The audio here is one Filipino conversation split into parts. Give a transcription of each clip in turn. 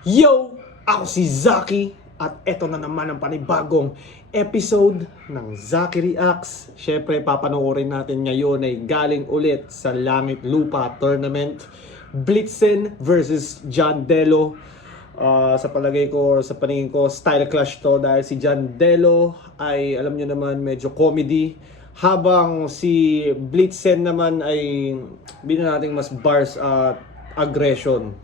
Yo! Ako si Zaki at eto na naman ang panibagong episode ng Zaki Reacts. Syempre, papanoorin natin ngayon ay galing ulit sa Langit Lupa Tournament. Blitzen versus John Delo. Sa palagay ko, sa paningin ko, style clash to dahil si John Delo ay, alam nyo naman, medyo comedy. Habang si Blitzen naman ay bilang nating mas bars at aggression,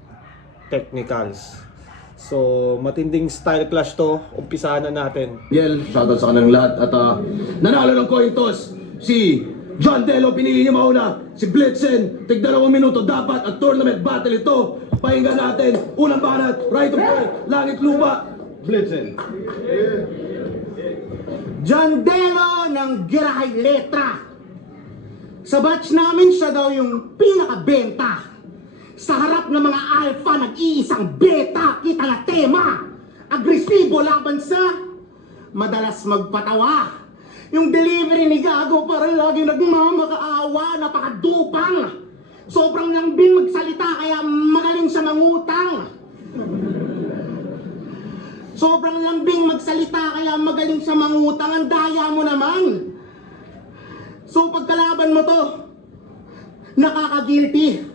technicals. So, matinding style clash to. Umpisahan na natin. Miguel, shoutout sa kanilang lahat. At nanalo ng coin toss, si John Delo, pinili niya mauna. Si Blitzen, tig 2 minuto dapat at tournament battle ito. Pakinggan natin, unang banat, right to play, Langit Lupa, Blitzen. John Delo ng Girahay Letra. Sa batch namin siya daw yung pinakabenta. Sa harap ng mga alpha, nag-iisang beta. Kita na tema. Agresibo laban sa madalas magpatawa. Yung delivery ni Gago parang lagi nagmamakaawa. Napakadupang. Sobrang lambing magsalita kaya magaling siya mangutang. Sobrang lambing magsalita kaya magaling siya mangutang. Ang daya mo naman. So pagkalaban mo to, nakaka-guilty.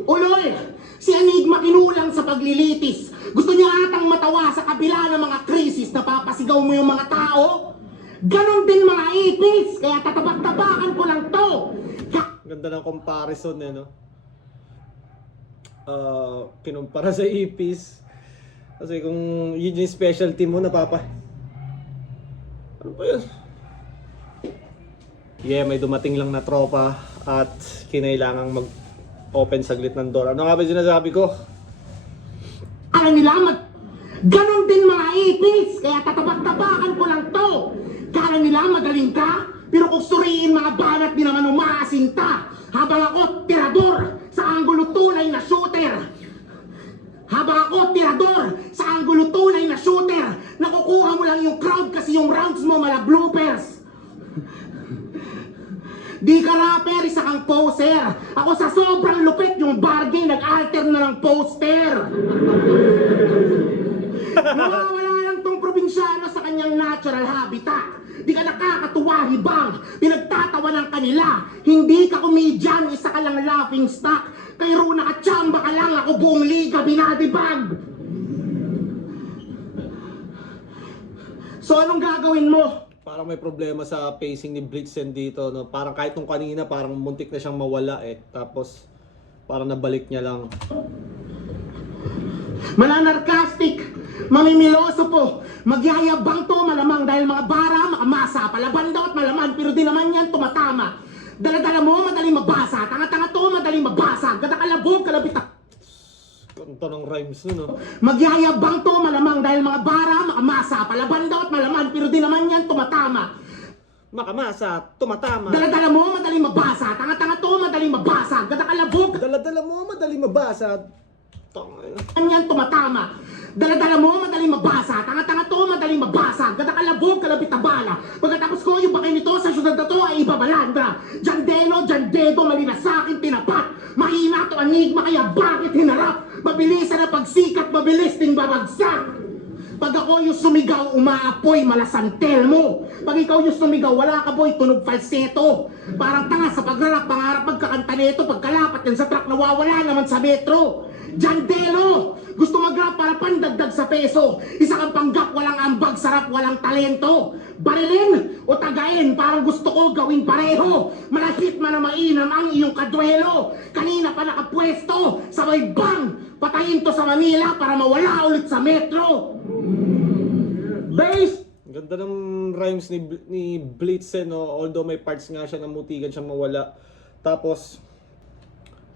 Ulol, si Enigma kinulang sa paglilitis. Gusto niya atang matawa sa kabila ng mga krisis na papasigaw mo yung mga tao. Ganon din mga ipis, kaya tatabak-tabakan ko lang to. Ganda ng comparison no? Kinumpara sa ipis. Kasi kung yun yung specialty mo, Ano ba yun? Yeah, may dumating lang na tropa at kinailangang mag-open saglit ng door. Ano nga ba sinasabi ko? Alam nila, ganon din mga ipis, kaya tatabak-tabakan ko lang to. Kala nila magaling ka, pero kung suriin mga banat di naman umaasinta. Habang ako tirador sa anggulo tunay na shooter. Habang ako tirador sa anggulo tunay na shooter, nakukuha mo lang yung crowd kasi yung rounds mo mala bloopers. Di ka rapper, isa kang poser. Ako sa sobrang lupit yung bargain, nag-alter na ng poster. Nawawala lang tong probinsyano sa kanyang natural habitat. Di ka nakakatuwa hibang, pinagtatawa ng kanila. Hindi ka komedyan, isa ka lang laughing stock. Kay Runa ka tsamba ka lang, ako buong liga binadibag. So anong gagawin mo? Parang may problema sa pacing ni Blitzen dito, no? Parang kahit nung kanina, parang muntik na siyang mawala Tapos, parang nabalik niya lang. Mananarkastik, mamimiloso po, magyayabang to malamang dahil mga bara, makamasa, palaban daw at malaman, pero di naman yan tumatama. Daladala mo, madaling mabasa, tanga-tanga to, madaling mabasa, gadakalabog, kalabita. Kanta ng rhymes nun, no? Magyayabang to malamang dahil mga bara, makamasa, palaban daw at malaman, pero di naman yan tumatama. Makamasa, tumatama. Daladala mo, madaling mabasa, tanga-tanga to, madaling mabasa, gadakalabog. Dala-dala mo, madaling mabasa. Yan tumatama. Daladala mo, madaling mabasa. Tanga-tanga to, madaling mabasa. Gadakalabog, kalabitabala. Pagkatapos ko, yung bakay nito sa syudad na to ay ibabalandra. John Delo, John Dedo, mali na sa akin tinapat. Mahina to Enigma, kaya bakit hinarap? Mabilisan na pagsikat, mabilis ding babagsak. Pag ako yung sumigaw, umaapoy, malasantel mo. Pag ikaw yung sumigaw, wala ka boy, tunog falseto. Parang tanga sa pagrarap, pangarap magkakanta nito. Pagkalapat yan sa truck, nawawala naman sa metro. John Delo, gusto mag-rap para pandagdag sa peso. Isa kang panggap, walang ambag, sarap, walang talento. Barilin o tagain, parang gusto ko gawin pareho. Malahit man na mainam ang iyong kadwelo. Kanina pa nakapwesto, sabay bang, patayin to sa Manila para mawala ulit sa metro. Base! Ganda ng rhymes ni Blitzen, no? Although may parts nga siya na mutigan siyang mawala. Tapos,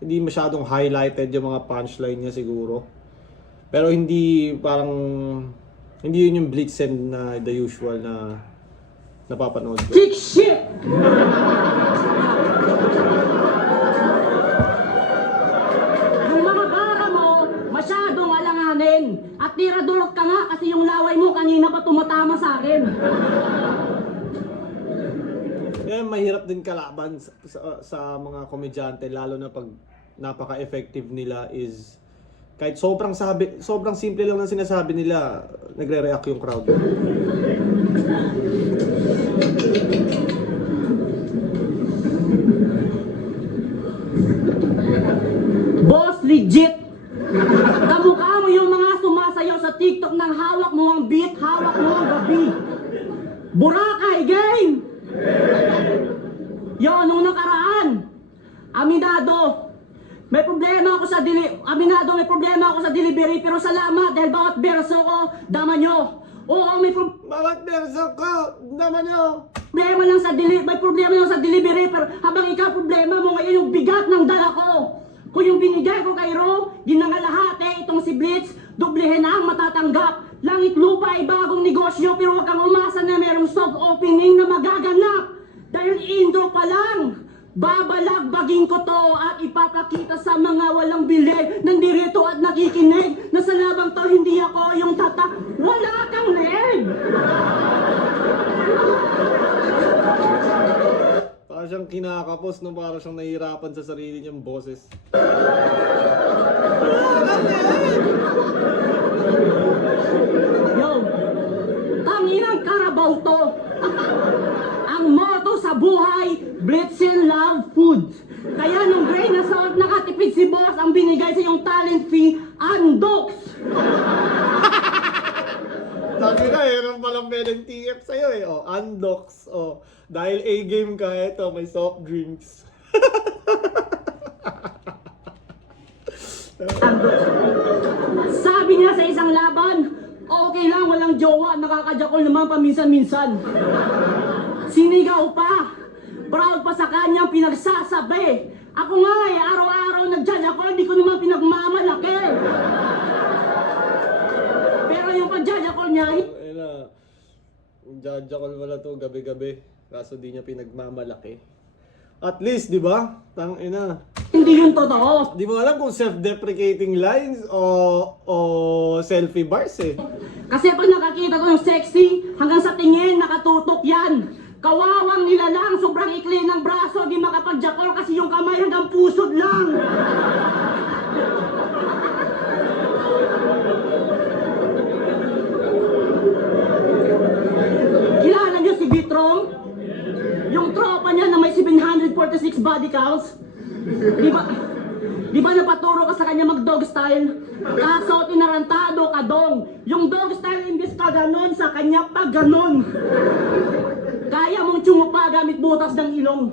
hindi masyadong highlighted yung mga punchline niya siguro. Pero hindi yun yung Blitzen na the usual na napapanood ko. Kick shit! Yung mga bara mo, masyadong alanganin. At tirador ka nga kasi yung laway mo kanina pa tumatama sa akin. Mahirap din kalaban sa mga komedyante, lalo na pag napaka-effective nila is Kahit sobrang simple lang ng sinasabi nila, nagre-react yung crowd. Boss, legit! Kamukha mo yung mga sumasayaw sa TikTok ng hawak mo ang beat, hawak mo ang gabi. Boracay game! Yon, nung nakaraan, aminado, may problema ako sa delivery, pero salamat dahil bawat verso ko, dama nyo. Oo, may Bawat verso ko, naman nyo! problema lang sa delivery, pero habang ikaw problema mo ngayon yung bigat ng dala ko. Kung yung binigay ko kay Ro, ginangalahati itong si Blitz, dublehin na ang matatanggap. Langit lupa ay bagong negosyo, pero huwag kang umasa na merong soft opening na magaganap. Dahil intro pa lang, babalagbagin ko to at ipapakita sa mga walang bili, nandirito at nakikinig, na sa labang to hindi ako yung wala kang leeg! Para siyang kinakapos, no? Para siyang nahihirapan sa sarili niyang boses. Yo, tanginang karabaw to. Ang motto sa buhay, Blitzen Love Food. Kaya nung grain na salt nakatipid si boss, ang binigay sa yung talent fee, Andox. Sabi na, meron palang pwedeng TF sa'yo eh. O, Undox. O, dahil A-game ka, eto, may soft drinks. Andox. Sabi niya sa isang laban, okay lang, walang jowa, nakakajakol naman paminsan-minsan. Sinigaw pa. Proud pa sa kanyang pinagsasabi. Ako nga eh, araw-araw nagdyan ako, hindi ko naman pinagmamalaki. Pero yung pagdadakol niya, Ayun na. Jajakol wala to gabi-gabi. Kaso di niya pinagmamalaki. At least, di ba? Tangina. hindi yun totoo. Di mo alam kung self-deprecating lines o selfie bars eh. Kasi pag nakakita ko yung sexy, hanggang sa tingin, nakatutok yan. Kawawang nilalang, sobrang ikli ng braso, di makapagjakol kasi yung kamay hanggang pusod lang. Kilala niyo si Bitrong? Yung tropa niya na may 746 body counts? Di ba napaturo ka sa kanya mag-dog style? Kaso tinarantado ka dong. Yung dog style imbis ka ganon, sa kanya pa ganon. Kaya mong tsumupa gamit butas ng ilong.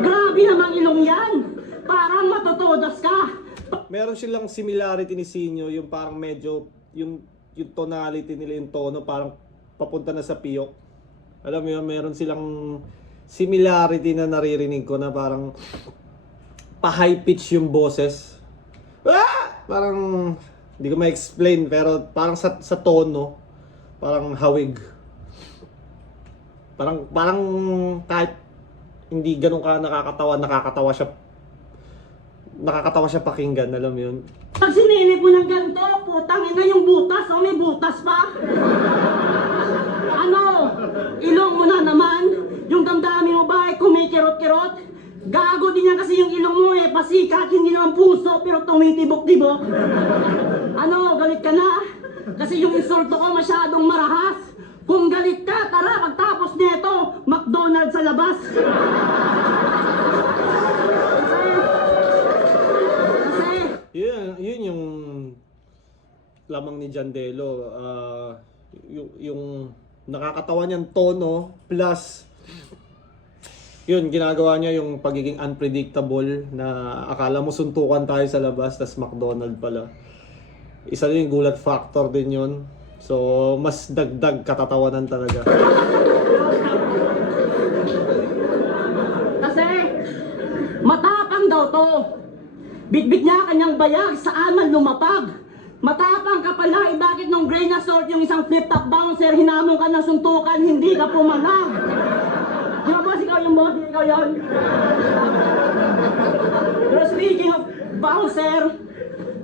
Grabe namang ilong yan. Parang matotodas ka. Meron silang similarity ni Sinyo, yung parang medyo, yung tonality nila, yung tono, parang papunta na sa piyok. Alam mo yun, meron silang similarity na naririnig ko na parang pa-high pitch yung boses. Parang, hindi ko ma-explain, pero parang sa tono, parang hawig. Parang kahit hindi ganun ka nakakatawa siya pakinggan, alam mo yun. Pag sinilip mo ng ganito, putang ina yung butas, o may butas pa. Ano? Ilong mo na naman? Yung damdamin mo ba ay kumikirot-kirot? Gago din yan kasi yung ilong mo eh, pasikat, hindi naman puso, pero tumitibok-tibok. Ano, galit ka na? Kasi yung insulto ko masyadong marahas. Kung galit ka, tara, pagtapos nito, McDonald's sa labas. Yun yung lamang ni Jandelo. Yung nakakatawa niyang tono plus yun, ginagawa niya yung pagiging unpredictable na akala mo suntukan tayo sa labas tas McDonald's pala. Isa din yung gulat factor din yun. So, mas dagdag katatawanan talaga. Kasi, matapang daw to. Bitbit niya kanyang bayag, saan man lumapag. Matapang ka pala, bakit nung grain na sort yung isang flip-top bouncer, hinamon ka ng suntukan, hindi ka pumalag. Di ba boss, ikaw yung boss, ikaw yun. Pero speaking of bouncer,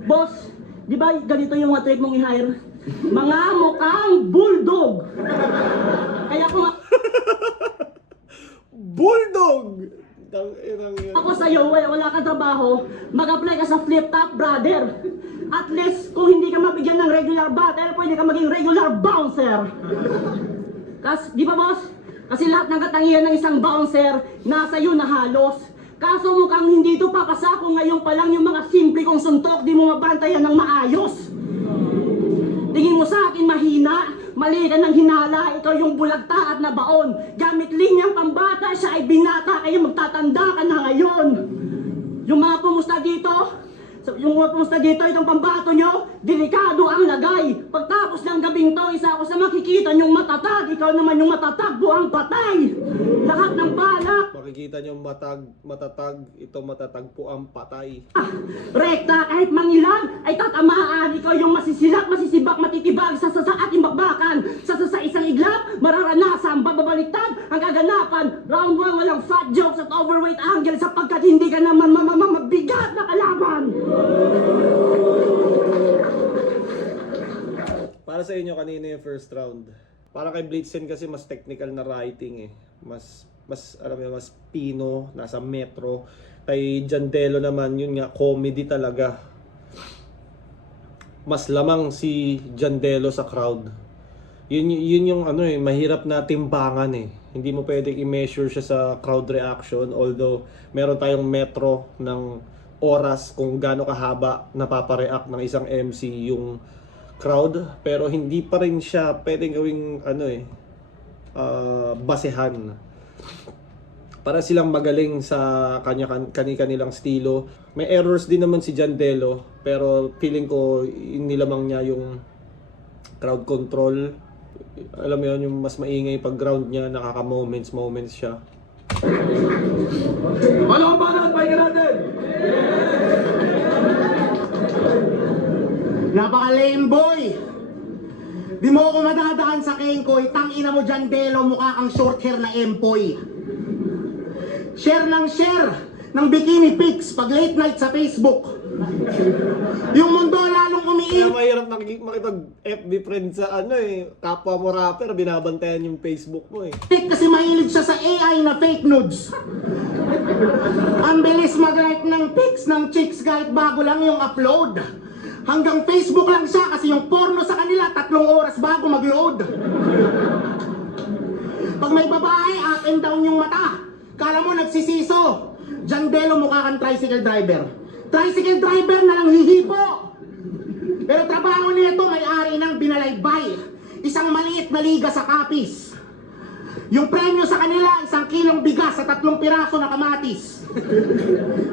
boss, di ba ganito yung mga trick mong i-hire? Mga mukhang bulldog. Kaya kung Bulldog! Tang-inang yan. Ako sa'yo, wala kang trabaho, mag-apply ka sa flip top, brother. At least, kung hindi ka mabigyan ng regular battle, pwede ka maging regular bouncer. Di ba boss? Kasi lahat ng katangian ng isang bouncer, nasa iyo na halos. Kaso mukhang hindi ito papasa kung ngayon pa lang yung mga simple kong suntok, di mo mabantayan ng maayos. Tingin mo sa akin mahina, mali ka ng hinala, ikaw yung bulagta at nabaon. Gamit linyang pambata, siya ay binata, kaya magtatanda ka na ngayon. Yung mga pumusta dito, itong pambato nyo, delikado ang lagay. Pagtapos ng gabing to, isa ako sa makikita nyong matatag, ikaw naman yung matatag, buang patay. Lahat ng balak, Makikita nyo matatag, ito matatagpo ang patay. rekta kahit mangilan ay tatamaan. Ikaw yung masisilak, masisibak, matitibag sa ating bakbakan. Sa isang iglap, mararanasan, bababaliktad ang kaganapan. Round 1, walang fat jokes at overweight angle sapagkat hindi ka naman mabigat na kalaban. Para sa inyo kanina yung first round. Para kay Blitzen kasi mas technical na writing eh. Mas alam mo, mas pino, nasa metro. Kay Jandelo naman, yun nga, comedy talaga. Mas lamang si Jandelo sa crowd. Yun yung ano eh, mahirap na timbangan eh. Hindi mo pwedeng i-measure siya sa crowd reaction, although meron tayong metro ng oras kung gaano kahaba napapareact ng isang MC yung crowd, pero hindi pa rin siya pwedeng gawing ano eh, basehan. Para silang magaling sa kanilang estilo. May errors din naman si Jandelo, pero feeling ko nilamang niya yung crowd control. Alam mo yun, yung mas maingay pag ground niya, moments siya. Ano ang banat? Pahinga natin! Napaka-lame boy! Di mo ako madadaan sa kengkoy, tangina mo dyan, Delo, mukha kang short hair na empoy. Share ng bikini pics pag late night sa Facebook. Yung mundo lalong Kaya umiinit. mahirap makipag FB friend sa ano eh, kapwa mo rapper, binabantayan yung Facebook mo eh. Kasi mahilig siya sa AI na fake nudes. Ang bilis mag-like ng pics ng chicks kahit bago lang yung upload. Hanggang Facebook lang siya kasi yung porno sa kanila 3 oras bago mag-load. Pag may babae, up and down yung mata. Kala mo nagsisiso. Jandelo, mukha kang tricycle driver. Tricycle driver na lang hihipo. Pero trabaho nito may-ari ng binalaybay. Isang maliit na liga sa Capiz. Yung premyo sa kanila, 1 kilong bigas sa 3 piraso na kamatis.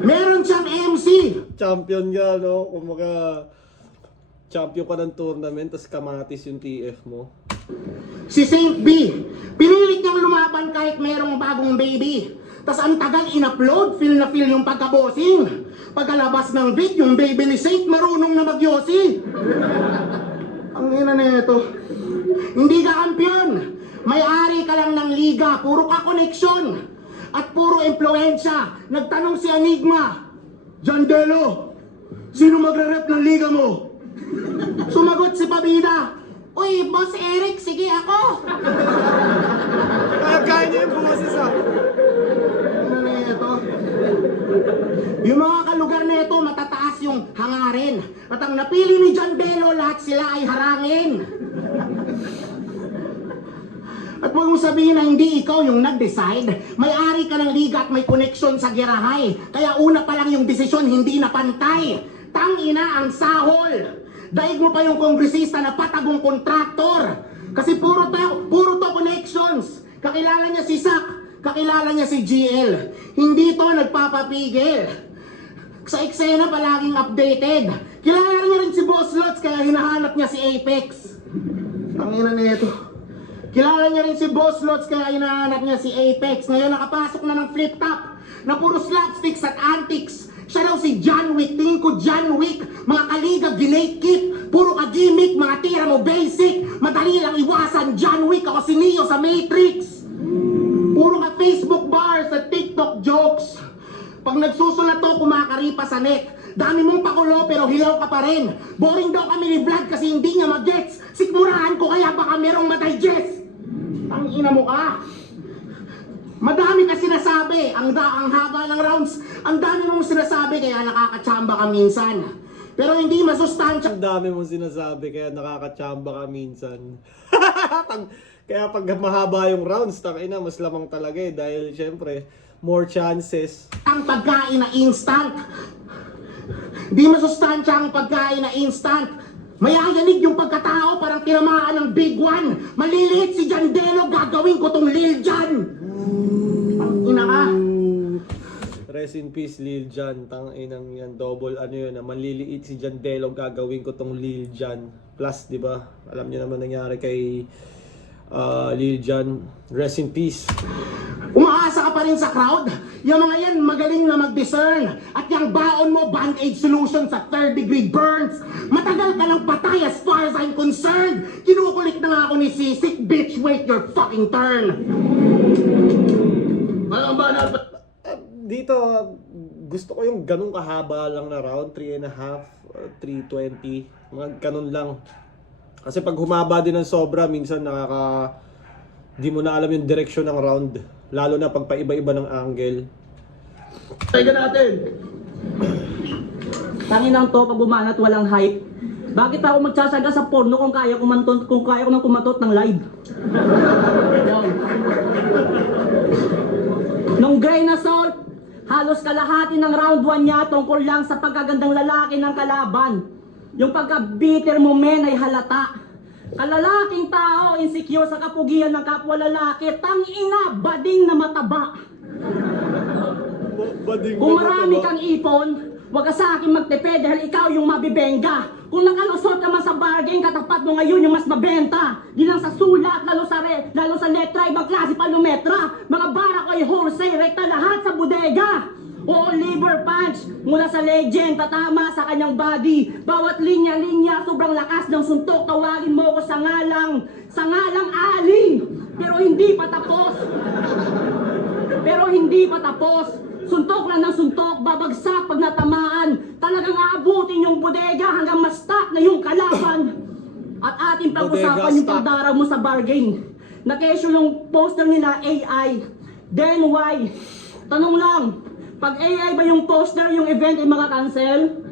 Meron siyang MC. Champion ka, no? Kumbaga, champion ka ng tournament, tas kamatis yung TF mo. Si Saint B, pinilit niyang lumaban kahit merong bagong baby. Tas ang tagal in-upload, feel na feel yung pagka-bossing. Pagkalabas ng beat, yung baby ni Saint marunong na magyosi. Ang ina na ito. Hindi ka kampiyon. May-ari ka lang ng liga, puro ka koneksyon. At puro impluensya. Nagtanong si Enigma, Jandelo, sino magre-rep ng liga mo? Sumagot si Pabida, uy, Boss Eric, sige ako. Kaya niya yung boses ah. Ano na ito? Yung mga kalugar na ito, matataas yung hangarin. At ang napili ni Jandelo, lahat sila ay harangin. At huwag mo sabihin na hindi ikaw yung nag-decide. May-ari ka ng liga at may connection sa girahay. Kaya una pa lang yung desisyon hindi na pantay. Tangina ang sahol. Daig mo pa yung kongresista na patagong kontraktor. Kasi puro to connections. Kakilala niya si Sak, kakilala niya si GL. Hindi to nagpapapigil. Sa eksena palaging updated. Kilala niya rin si Boss Lots kaya hinahanap niya si Apex. Tangina na ito. Kilala niya rin si Boss Lots kaya hinahanap niya si Apex. Ngayon nakapasok na ng flip top na puro slapsticks at antics. Siya daw si John Wick. Tingin ko John Wick. Mga kaliga ginate-kit. Puro ka gimmick. Mga tira mo basic. Madali lang iwasan John Wick. Ako si Neo sa Matrix. Puro ka Facebook bars at TikTok jokes. Pag nagsusulat to, kumakaripa sa neck. Dami mong pakulo pero hilaw ka pa rin. Boring daw kami ni Vlad kasi hindi niya mag-gets. Sikmurahan ko kaya baka merong ma-digest. Ang ina mo ka. Madami ka sinasabi, ang haba ng rounds, ang dami mong sinasabi kaya nakakatsamba ka minsan. Pero hindi masustansya. Ang dami mong sinasabi kaya nakakatsamba ka minsan. Kaya pag mahaba yung rounds, tangina, mas lamang talaga eh. Dahil syempre, more chances. Ang pagkain na instant. Di masustansya ang pagkain na instant. Mayayanig yung pagkatao, parang tinamaan ng big one. Maliliit si Jandelo, gagawin ko tong Lil Jan. Ang ina ka. Rest in peace, Lil Jan. Tanginang yan, double ano yun. Manliliit si Jandelo, gagawin ko tong Lil Jan. Plus, di ba? Alam niyo naman nangyari kay Lil Jan. Rest in peace. Umaasa ka pa rin sa crowd? Yung mga yan magaling na mag-discern. At yung baon mo, Band-Aid solution sa 3rd degree burns. Matagal ka ng patay as far as I'm concerned. Kinukulit na nga ako ni Sisik, bitch, wait your fucking turn. Ano ba na? Dito, gusto ko yung ganun kahaba lang na round. 3.5, 320. Mga ganun lang. Kasi pag humaba din ng sobra, minsan di mo na alam yung direksyon ng round. Lalo na pag paiba-iba ng angle. Teka natin. Tanginang to, pag bumanat walang hype. Bakit ako magsasaga sa porno kung kaya ko nang kumatot ng live? Nung grain na salt, halos kalahati ng round 1 niya tungkol lang sa pagkagandang lalaki ng kalaban. Yung pagka-bitter mo men ay halata. Kalalaking tao, insecure sa kapugian ng kapwa lalaki, tangina, bading na mataba. Kung marami kang ipon, wag ka sa akin magtipid dahil ikaw yung mabibenga. Kung nakalusot ka man sa bargain, katapat mo ngayon yung mas mabenta. Di lang sa sulat, lalo sa letra, ibang klase palumetra. Mga bara ko ay wholesale, rekta lahat sa bodega. O liver punch, mula sa legend, tatama sa kanyang body. Bawat linya-linya, sobrang lakas ng suntok. Tawagin mo ko sa ngalang Ali. Pero hindi pa tapos. Suntok lang ng suntok, babagsak pag natamaan. Talagang aabutin yung bodega hanggang ma-stop na yung kalaban. At ating pag-usapan yung pagdaraw mo sa bargain. Na-kesyo yung poster nila AI. Then why? Tanong lang, pag AI ba yung poster, yung event ay maka-cancel?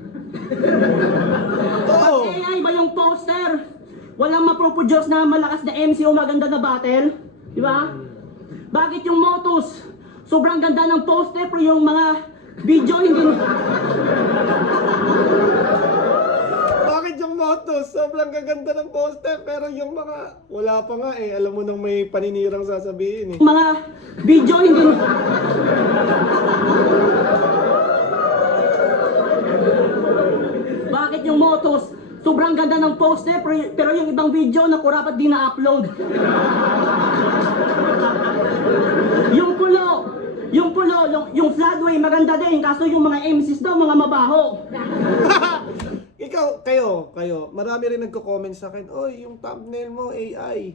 Pag AI ba yung poster, walang maproproduce na malakas na MC o maganda na battle? Di ba? Bakit yung Motus? Sobrang ganda ng poster pero yung mga video hindi... Bakit yung Motos? Sobrang gaganda ng poster pero yung mga... Wala pa nga eh. Alam mo nang may paninirang sasabihin eh. Mga video hindi... Bakit yung Motos? Sobrang ganda ng poster pero yung ibang video na kurapat di na-upload. Yung Floodway maganda din kaso yung mga MCs daw mga mabaho. Kayo, marami rin nagko-comment sa akin, oy, yung thumbnail mo, AI.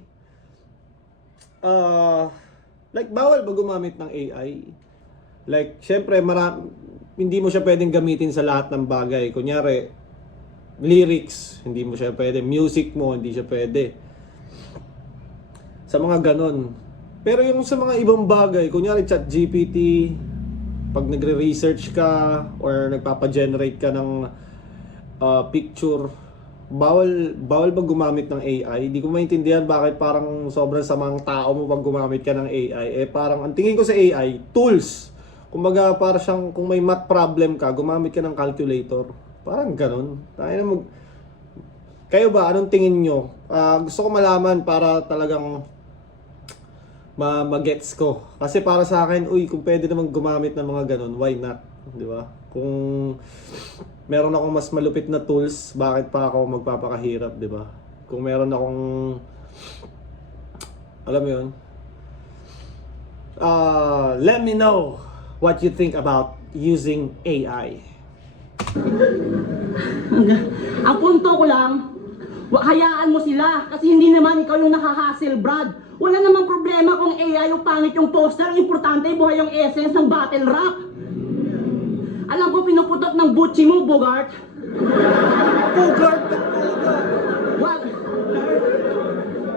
Like, bawal ba gumamit ng AI? Like, syempre, hindi mo siya pwedeng gamitin sa lahat ng bagay. Kunyari, lyrics, hindi mo siya pwede. Music mo, hindi siya pwede. Sa mga ganon. Pero yung sa mga ibang bagay, kunyari ChatGPT, pag nagre-research ka or nagpapa-generate ka ng picture, bawal ba gumamit ng AI? Hindi ko maintindihan bakit parang sobrang samang tao mo pag gumamit ka ng AI. Eh parang ang tingin ko sa AI, tools. Kumbaga para siyang kung may math problem ka, gumamit ka ng calculator. Parang ganun. Kayo ba, anong tingin nyo? Gusto ko malaman para talagang magets ko. Kasi para sa akin, kung pwede naman gumamit ng mga ganun, why not? Di ba? Kung meron akong mas malupit na tools, bakit pa ako magpapakahirap, di ba? Kung meron akong, alam mo yun? Let me know what you think about using AI. Ang punto ko lang, hayaan mo sila kasi hindi naman ikaw yung nakahassle, Brad. Wala namang problema kung AI yung pangit yung poster, importante buhay yung essence ng battle rap. Alam ko pinuputok ng butchi mo, Bogart.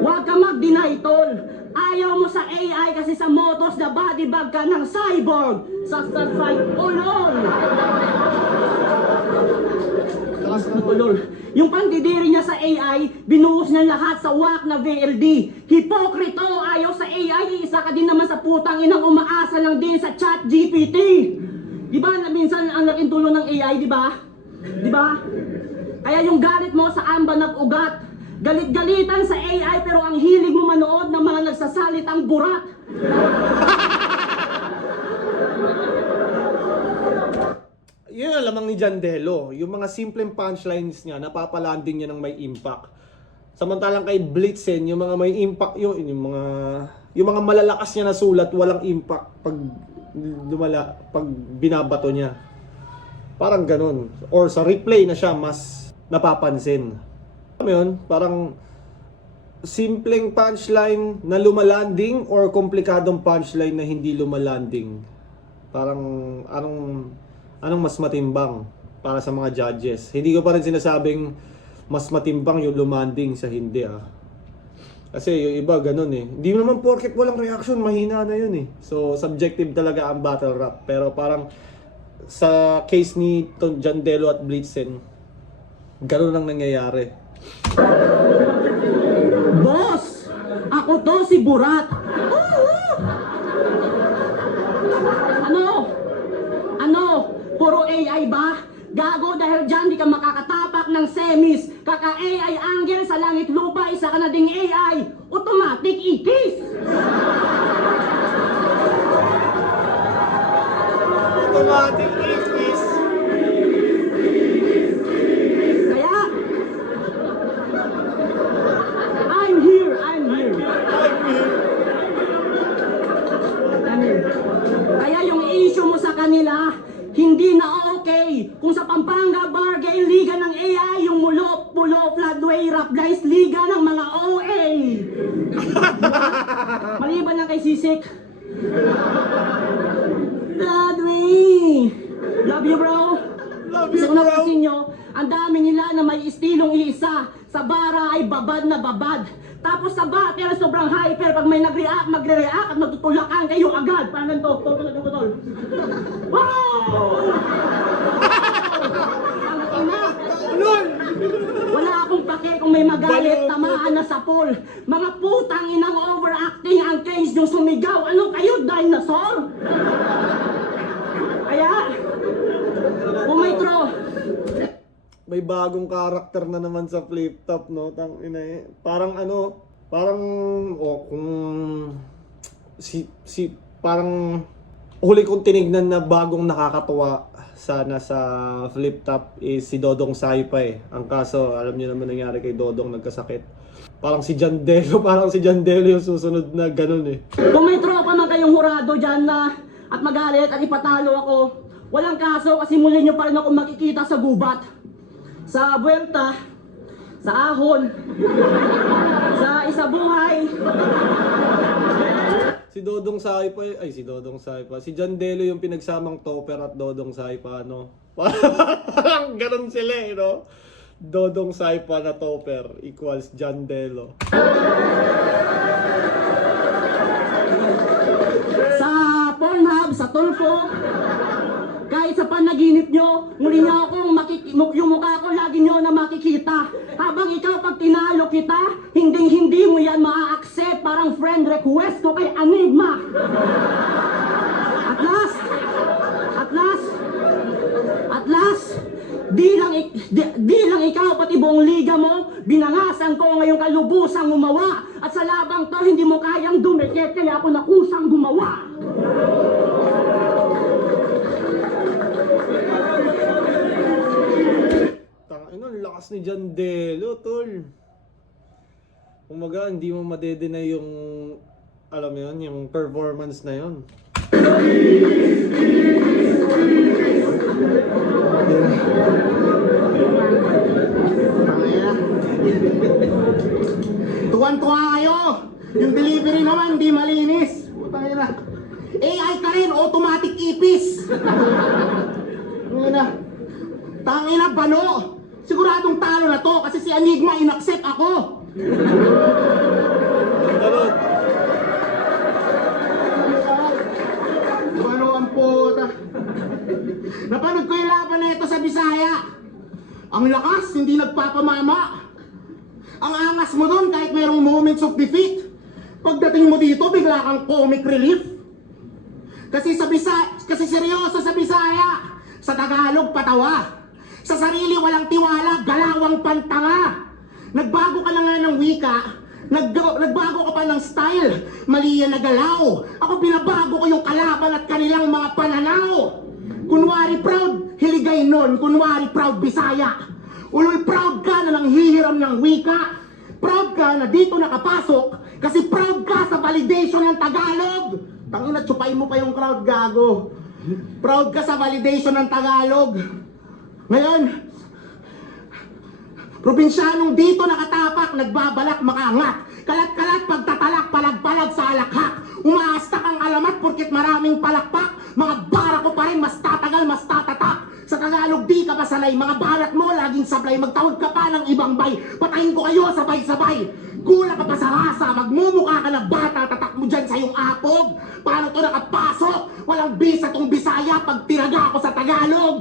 Wag ka mag-deny, tol. I ayaw mo sa AI kasi sa motos na body bag ka ng cyborg. Sa ulol. Ulol. Yung pandidiri niya sa AI, binuhos niya lahat sa WAC na VLD. Hipokrito, ayaw sa AI, isa ka din naman sa putang inang umaasa lang din sa chat GPT. Di ba na minsan ang laking tulong ng AI, di ba? Di ba? Kaya yung galit mo sa amba nag-ugat. Galit-galitan sa AI pero ang hilig mo manood ng mga nagsasalitang burat. Yun ang lamang ni Jandelo. Yung mga simpleng punchlines niya, napapalanding niya ng may impact. Samantalang kay Blitzen, yung mga may impact yun, yung mga malalakas niya na sulat, walang impact pag pag binabato niya. Parang ganun. Or sa replay na siya, mas napapansin. Alam mo yun? Parang simpleng punchline na lumalanding or komplikadong punchline na hindi lumalanding. Parang anong mas matimbang para sa mga judges. Hindi ko pa rin sinasabing mas matimbang yung lumanding sa hindi Kasi yung iba ganun Hindi naman porket walang reaction, mahina na yun So subjective talaga ang battle rap. Pero parang sa case ni Jandelo at Blitzen, ganun ang nangyayari. Boss! Ako to si Burat! Ano? Puro AI ba? Gago dahil dyan di ka makakatapak ng semis. Kaka-AI angle sa langit lupa, isa ka na ding AI. Automatic ikis! Automatic ikis. Kaya, I'm here. Kaya yung issue mo sa kanila, hindi na okay. Kung sa Pampanga Bargain Liga ng AI, yung Mulop, Floodway, Raplies Liga ng mga OA. Maliban lang kay Sisik. Floodway. Love you, bro. Love Kasi you, kung bro. napansin nyo, ang dami nila na may estilong iisa. Sa bara ay babad na babad. Tapos sa battle, sobrang hyper. Pag may magre-react at magtutulakan kayo agad. Parang ganito, tol. Wow! Wala akong pake kung may magalit, tamaan na sa pool. Mga putang inang overacting ang case yung sumigaw. Ano kayo, dinosaur? Kaya, kung may throw, May bagong karakter na naman sa flip top, no? Parang kung parang huli kong tinignan na bagong nakakatuwa sana sa flip top is si Dodong Saipa Ang kaso, alam niyo naman nangyari kay Dodong, nagkasakit. Parang si Jandelo yung susunod na ganun kung may tropa man kayong hurado dyan na at magalit at ipatalo ako, walang kaso kasi muli nyo pa rin ako makikita sa gubat. Sa buwelta, sa ahon, sa isabuhay. Si Dodong Saipa. Si Jandelo yung pinagsamang Topper at Dodong Saipa, no? Parang ganun sila, no? Dodong Saipa na Topper equals Jandelo. Sa Pornhub, sa Tulfo, kahit sa panaginip nyo, muli nyo akong yung mukha ko lagi nyo na makikita. Habang ikaw pag tinalo kita, hindi mo yan maa-accept. Parang friend request ko kay Enigma. At last, di lang ikaw pati buong liga mo, binangasan ko ngayong kalubusang gumawa. At sa labang to, hindi mo kayang dumikit, kaya ako nakusang gumawa. Ang lakas ni Jandelo, tol. Kumaga, hindi mo madedenay yung, alam mo yun, yung performance na yun. Tuwan-tuwa kayo. Yung delivery naman, di malinis. Putang ina. AI ka rin, automatic ipis. Tangina, bano. Siguradong talo na to kasi si Enigma inaccept ako. Ganun. Napanood ko yung laban na ito sa Bisaya. Ang lakas, hindi nagpapamama. Ang angas mo doon kahit mayroong moments of defeat. Pagdating mo dito, bigla kang comic relief. Kasi seryoso sa Bisaya. Sa Tagalog, patawa. Sa sarili, walang tiwala, galawang pantanga. Nagbago ka na nga ng wika. Nagbago ka pa ng style. Mali yan na galaw. Ako binabago ko yung kalaban at kanilang mga pananaw. Kunwari proud, hiligay nun. Kunwari proud, Bisaya. Ulul proud ka na nanghihiram ng wika. Proud ka na dito nakapasok. Kasi proud ka sa validation ng Tagalog. Tangina, tsupay mo pa yung crowd, gago. Proud ka sa validation ng Tagalog. Ngayon, probinsyanong dito nakatapak, nagbabalak makaangat. Kalat-kalat, pagtatalak, palag-palag sa alakhak. Umaastak ang alamat porkit maraming palakpak. Mga bara ko pa rin, mas tatagal, mas tatatak. Sa Tagalog di ka pa sanay, mga balat mo laging sablay. Magtawag ka pa ng ibang bay, patayin ko kayo sabay-sabay. Kulang ka pa sa rasa, magmumukha ka na bata, tatak mo dyan sa iyong apog. Paano to nakapasok? Walang bisa tong Bisaya pag tinaga ako sa Tagalog.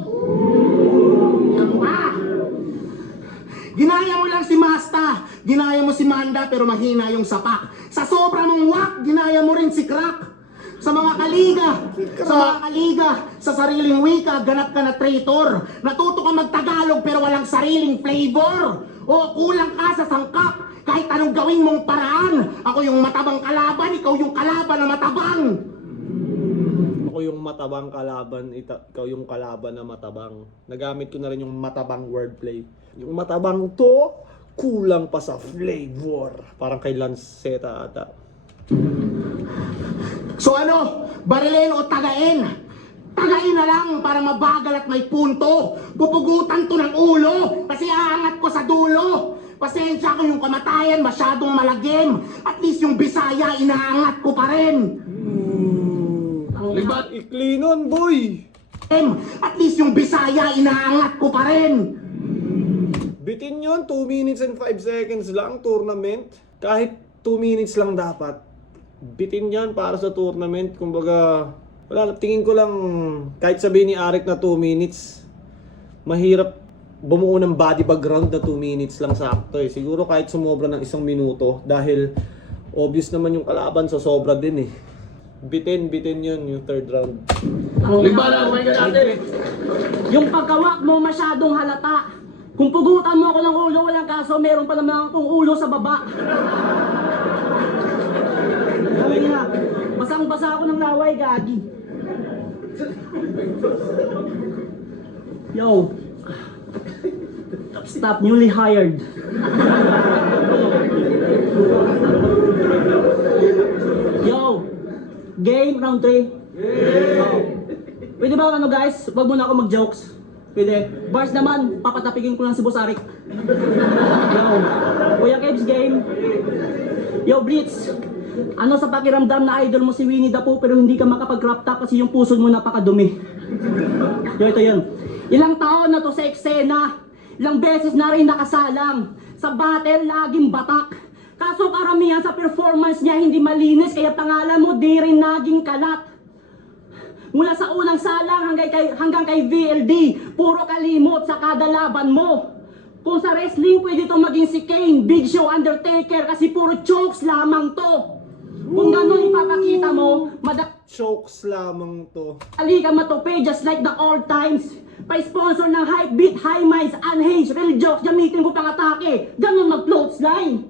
Ano ba? Ginaya mo lang si Masta, ginaya mo si Manda pero mahina yung sapak. Sa sobra mong wak, ginaya mo rin si Crack. Sa mga kaliga, sa sariling wika, ganap ka na traitor. Natuto ka magtagalog pero walang sariling flavor. O kulang ka sa sangkap, kahit anong gawin mong paraan. Ako yung matabang kalaban, ikaw yung kalaban na matabang. Ako yung matabang kalaban, ikaw yung kalaban na matabang. Nagamit ko na rin yung matabang wordplay. Yung matabang to, kulang pa sa flavor. Parang kay Lanceta ata. So ano, barilin o tagain? Tagain na lang para mabagal at may punto. Pupugutan to ng ulo kasi aangat ko sa dulo. Pasensya ko yung kamatayan, masyadong malagim. At least yung Bisaya, inaangat ko pa rin. Libat! Ikli nun, boy! At least yung Bisaya, inaangat ko pa rin. Bitin yun, 2 minutes and 5 seconds lang, tournament. Kahit 2 minutes lang dapat. Bitin yan para sa tournament. Kumbaga, wala, tingin ko lang, kahit sabihin ni Arik na 2 minutes, mahirap bumuo ng body background na 2 minutes lang sakto eh. Siguro kahit sumobra ng 1 minuto, dahil obvious naman yung kalaban, so sobra din eh. Bitin yun, yung third round. Limbana, kumain ka natin! Yung pagkawak mo masyadong halata. Kung pugutan mo ako ng ulo, walang kaso, meron pa naman akong ulo sa baba. Sabi nga, basang-basa ako ng laway, gagi. Yo. Stop, newly hired. Yo. Game, round 3. Oh. Pwede ba ano guys, wag muna ako mag-jokes. Pwede. Bars naman, papatapigin ko lang si Boss Arik. Yo. Kuya Kebs, game. Yo, Blitz. Ano sa pakiramdam na idol mo si Winnie the Pooh pero hindi ka makapag-crop top kasi yung puso mo napakadumi? Yo, ito yun. Ilang taon na to sa eksena. Ilang beses na rin nakasalang. Sa battle, laging batak. Kaso karamihan sa performance niya hindi malinis kaya pangalan mo di rin naging kalat. Mula sa unang salang hanggang kay VLD, puro kalimot sa kada laban mo. Kung sa wrestling, pwede itong maging si Kane, Big Show, Undertaker, kasi puro chokes lamang to. Kung gano'n ipapakita mo, Chokes lamang to. madali ka matupi just like the old times. Pa-sponsor ng Hype Beat, High Minds, Unhinged, Real Jokes, gamitin ko pang atake. Gano'n mag-floatsline.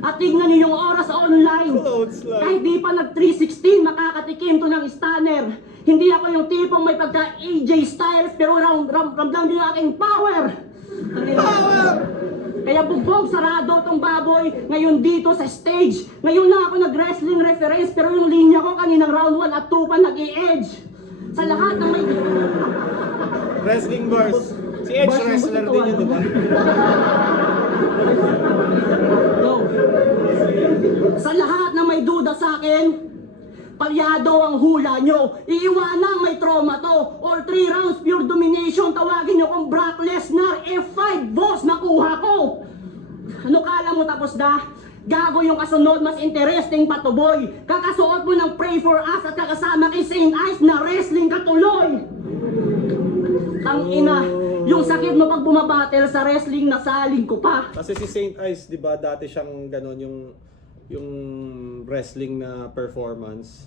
At tignan niyo yung oras online. Floatsline. Kahit di pa nag-316, makakatikim to ng stunner. Hindi ako yung tipong may pagka-AJ Styles, pero ramdam niyo yung aking power. Kaya bugbog sarado tong baboy ngayon dito sa stage. Ngayon lang ako nag-wrestling reference, pero yung linya ko kaninang round 1 at 2 pa nag-i-edge. Sa lahat ng may... Wrestling bars. Si Edge Bars ng wrestler buto, din yun, di ba? Yo. Sa lahat na may duda sa akin, palyado ang hula nyo. Iiwanang may trauma to. All 3 rounds, pure domination. Tawagin nyo kong Brock Lesnar. F5, boss, nakuha ko. Ano kala mo tapos na? Gago yung kasunod, mas interesting pa to boy. Kakasuot mo ng Pray For Us at kakasama kay Saint Ice na wrestling katuloy. Ang ina, yung sakit mo pag bumabattle sa wrestling, nasaling ko pa. Kasi si Saint Ice, di ba, dati siyang ganon, yung wrestling na performance.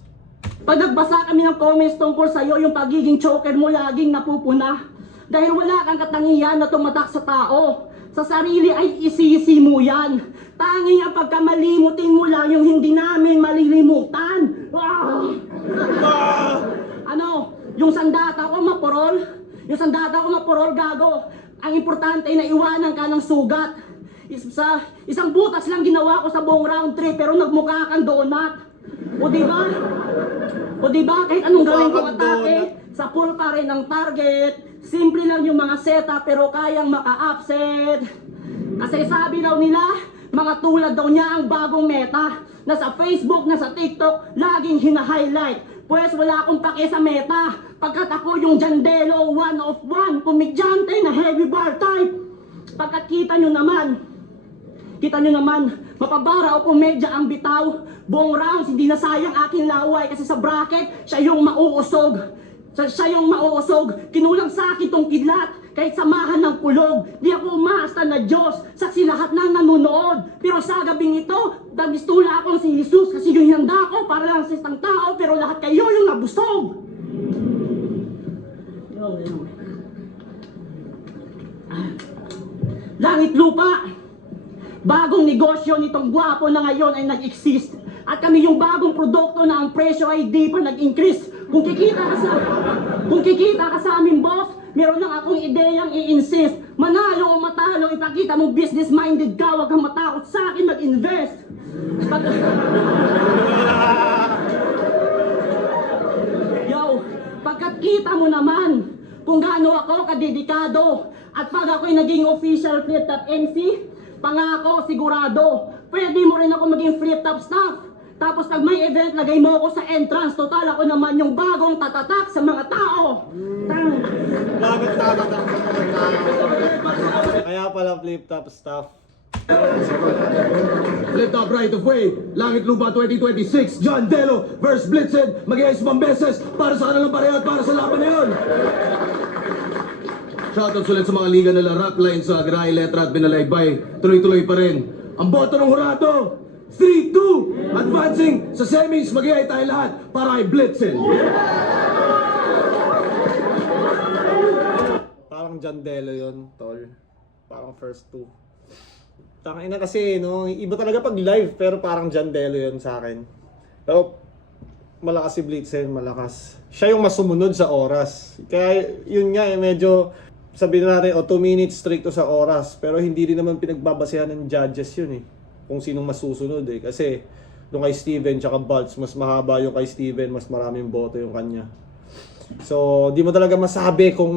Pag nagbasa kami ng comments tungkol sa'yo, yung pagiging choker mo laging napupuna. Dahil wala kang katangian na tumatak sa tao. Sa sarili ay isisi mo yan. Tanging ang pagkamalimutin mo lang yung hindi namin malilimutan. Ano? Yung sandata ko mapurol? Yung sandata ko mapurol, gago. Ang importante ay naiwanan ka ng sugat. Isang butas lang ginawa ko sa buong round 3 pero nagmukha kang donut. O diba? O diba? Kahit anong gawin ko atake, sa pull pa rin ang target. Simple lang yung mga setup pero kayang maka-upset. Kasi sabi daw nila, mga tulad daw niya ang bagong meta. Nasa Facebook, nasa TikTok, laging hina-highlight. Pues wala akong pake sa meta. Pagkat ako yung Jandelo, one of one, komedyante na heavy bar type. Pagkat kita nyo naman, mapabara o komedya ang bitaw. Buong rounds, hindi na sayang aking laway kasi sa bracket, siya yung mauusog. Kinulang sa akin tong kidlat, kahit samahan ng kulog. Di ako umaasta na Diyos, saksi lahat ng nanonood. Pero sa gabing ito, nabistula akong si Jesus kasi yung handa ko para lang sa isang tao, pero lahat kayo yung nabusog. Langit lupa, bagong negosyo nitong gwapo na ngayon ay nag-exist. At kami yung bagong produkto na ang presyo ay di pa nag-increase. Kung kikita ka sa amin, boss, meron lang akong ideyang i-insist. Manalo o matalo, ipakita mong business-minded ka, huwag kang matakot sa akin mag-invest. Pagkat kita mo naman kung gaano ako kadedikado. At pag ako'y naging official flip-top-MC, pangako, sigurado, pwede mo rin ako maging flip-top staff. Tapos pag may event, lagay mo ako sa entrance. Total, ako naman yung bagong tatatak sa mga tao. Bagong tatatak sa mga tao. Kaya pala flip-top stuff. Flip top right of way, Langit Lupa 2026, John Delo vs. Blitzen, mag-iayos pang beses para sa kanilang pareho at para sa laban na yun. Shoutout ulit sa mga liga nila Rap Line sa Gray, Letra at Binalaybay. Tuloy-tuloy pa rin. Ang boto ng hurado, 3-2, advancing sa semis, mag-iay tayo lahat para kay Blitzen. Parang Jandelo yun, tol. Parang first two. Tangina kasi, no? Iba talaga pag live, pero parang Jandelo yun sa akin. Pero malakas si Blitzen, malakas. Siya yung masumunod sa oras. Kaya yun nga, medyo sabihin natin, 2 minutes strict to sa oras. Pero hindi rin naman pinagbabasehan ng judges yun eh. Kung sinong masusunod eh. Kasi nung kay Steven tsaka Baltz, mas mahaba yung kay Steven, mas maraming boto yung kanya. So, di mo talaga masabi kung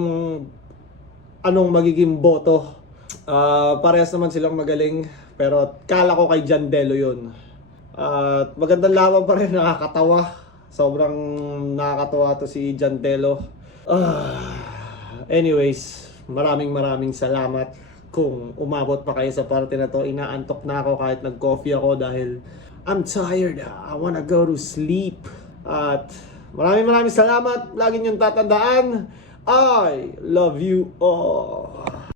anong magiging boto. Parehas naman silang magaling, pero kala ko kay Jandelo yun. At magandang laban pa rin, nakakatawa. Sobrang nakakatawa to si Jandelo. Anyways, maraming salamat. Kung umabot pa kayo sa parte na to, inaantok na ako kahit nag-coffee ako dahil I'm tired. I wanna go to sleep. At maraming salamat. Lagi niyong tatandaan, I love you all.